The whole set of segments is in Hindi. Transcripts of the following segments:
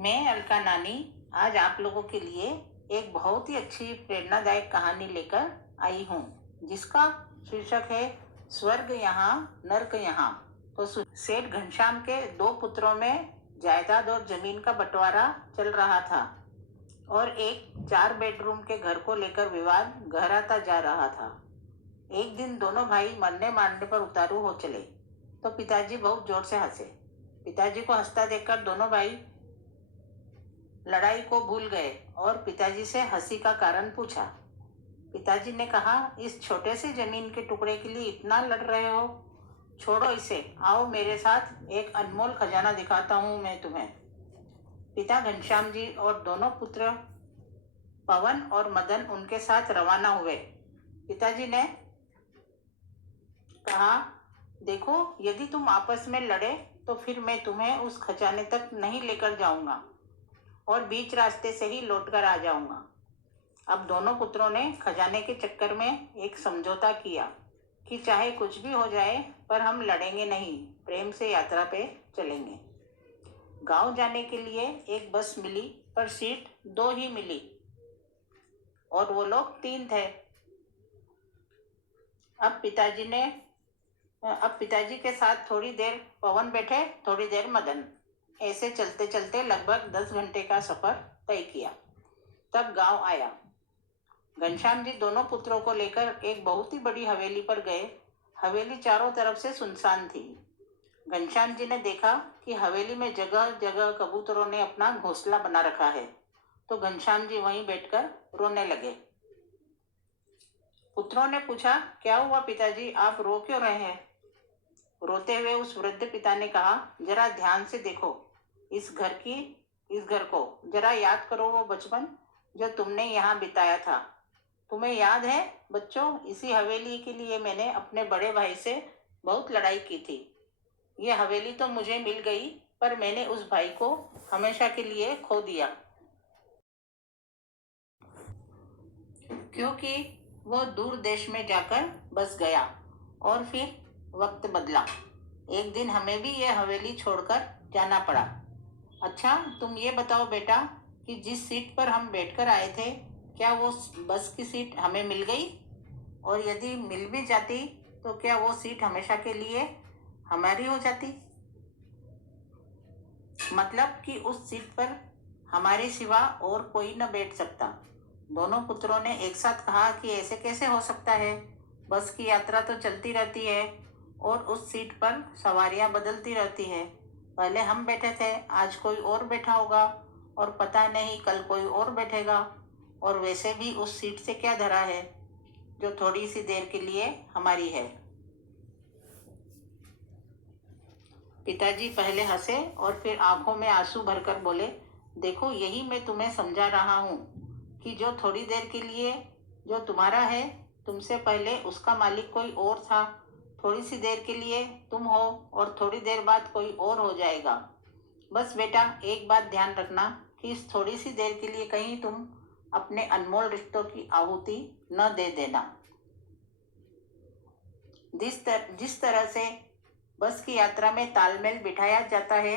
मैं अलका नानी आज आप लोगों के लिए एक बहुत ही अच्छी प्रेरणादायक कहानी लेकर आई हूँ जिसका शीर्षक है स्वर्ग यहाँ नर्क यहाँ। तो सेठ घनश्याम के दो पुत्रों में जायदाद और जमीन का बंटवारा चल रहा था और एक 4 बेडरूम के घर को लेकर विवाद गहराता जा रहा था। एक दिन दोनों भाई मरने मारने पर उतारू हो चले तो पिताजी बहुत जोर से हंसे। पिताजी को हंसता देखकर दोनों भाई लड़ाई को भूल गए और पिताजी से हंसी का कारण पूछा। पिताजी ने कहा, इस छोटे से जमीन के टुकड़े के लिए इतना लड़ रहे हो? छोड़ो इसे, आओ मेरे साथ, एक अनमोल खजाना दिखाता हूँ मैं तुम्हें। पिता घनश्याम जी और दोनों पुत्र पवन और मदन उनके साथ रवाना हुए। पिताजी ने कहा, देखो, यदि तुम आपस में लड़े तो फिर मैं तुम्हें उस खजाने तक नहीं लेकर जाऊंगा और बीच रास्ते से ही लौटकर आ जाऊंगा। अब दोनों पुत्रों ने खजाने के चक्कर में एक समझौता किया कि चाहे कुछ भी हो जाए पर हम लड़ेंगे नहीं, प्रेम से यात्रा पे चलेंगे। गांव जाने के लिए एक बस मिली पर सीट 2 ही मिली और वो लोग 3 थे। अब पिताजी के साथ थोड़ी देर पवन बैठे, थोड़ी देर मदन। ऐसे चलते चलते लगभग 10 घंटे का सफर तय किया। तब गांव आया। घनश्याम जी दोनों पुत्रों को लेकर एक बहुत ही बड़ी हवेली पर गए। हवेली चारों तरफ से सुनसान थी। घनश्याम जी ने देखा कि हवेली में जगह जगह कबूतरों ने अपना घोंसला बना रखा है, तो घनश्याम जी वहीं बैठकर रोने लगे। पुत्रों ने पूछा, क्या हुआ पिताजी, आप रो क्यों रहे हैं? रोते हुए उस वृद्ध पिता ने कहा, जरा ध्यान से देखो इस घर को, जरा याद करो वो बचपन जो तुमने यहाँ बिताया था। तुम्हें याद है बच्चों, इसी हवेली के लिए मैंने अपने बड़े भाई से बहुत लड़ाई की थी। ये हवेली तो मुझे मिल गई पर मैंने उस भाई को हमेशा के लिए खो दिया, क्योंकि वो दूर देश में जाकर बस गया और फिर वक्त बदला। एक दिन हमें भी ये हवेली छोड़कर जाना पड़ा। अच्छा, तुम ये बताओ बेटा कि जिस सीट पर हम बैठकर आए थे, क्या वो बस की सीट हमें मिल गई? और यदि मिल भी जाती तो क्या वो सीट हमेशा के लिए हमारी हो जाती? मतलब कि उस सीट पर हमारे सिवा और कोई न बैठ सकता। दोनों पुत्रों ने एक साथ कहा कि ऐसे कैसे हो सकता है? बस की यात्रा तो चलती रहती है और उस सीट पर सवारियां बदलती रहती है। पहले हम बैठे थे, आज कोई और बैठा होगा और पता नहीं कल कोई और बैठेगा। और वैसे भी उस सीट से क्या धरा है जो थोड़ी सी देर के लिए हमारी है? पिताजी पहले हंसे और फिर आंखों में आंसू भरकर बोले, देखो, यही मैं तुम्हें समझा रहा हूँ कि जो थोड़ी देर के लिए जो तुम्हारा है, तुमसे पहले उसका मालिक कोई और था। थोड़ी सी देर के लिए तुम हो और थोड़ी देर बाद कोई और हो जाएगा। बस बेटा, एक बात ध्यान रखना कि इस थोड़ी सी देर के लिए कहीं तुम अपने अनमोल रिश्तों की आहुति न दे देना। जिस तरह से बस की यात्रा में तालमेल बिठाया जाता है,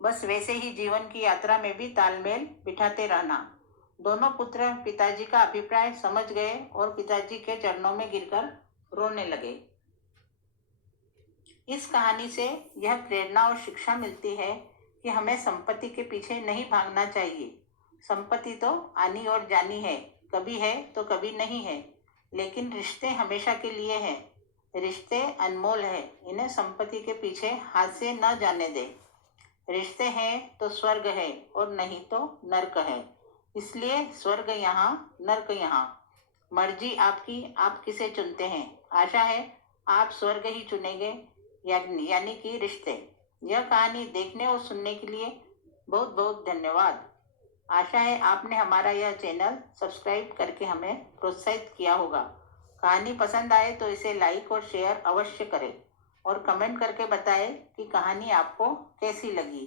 बस वैसे ही जीवन की यात्रा में भी तालमेल बिठाते रहना। दोनों पुत्र पिताजी का अभिप्राय समझ गए और पिताजी के चरणों में गिरकर रोने लगे। इस कहानी से यह प्रेरणा और शिक्षा मिलती है कि हमें संपत्ति के पीछे नहीं भागना चाहिए। संपत्ति तो आनी और जानी है, कभी है तो कभी नहीं है, लेकिन रिश्ते हमेशा के लिए हैं। रिश्ते अनमोल है, इन्हें संपत्ति के पीछे हाथ से न जाने दे। रिश्ते हैं तो स्वर्ग है और नहीं तो नर्क है। इसलिए स्वर्ग यहाँ नर्क यहाँ, मर्जी आपकी, आप किसे चुनते हैं। आशा है आप स्वर्ग ही चुनेंगे, यानी कि रिश्ते। यह कहानी देखने और सुनने के लिए बहुत बहुत धन्यवाद। आशा है आपने हमारा यह चैनल सब्सक्राइब करके हमें प्रोत्साहित किया होगा। कहानी पसंद आए तो इसे लाइक और शेयर अवश्य करें और कमेंट करके बताएं कि कहानी आपको कैसी लगी।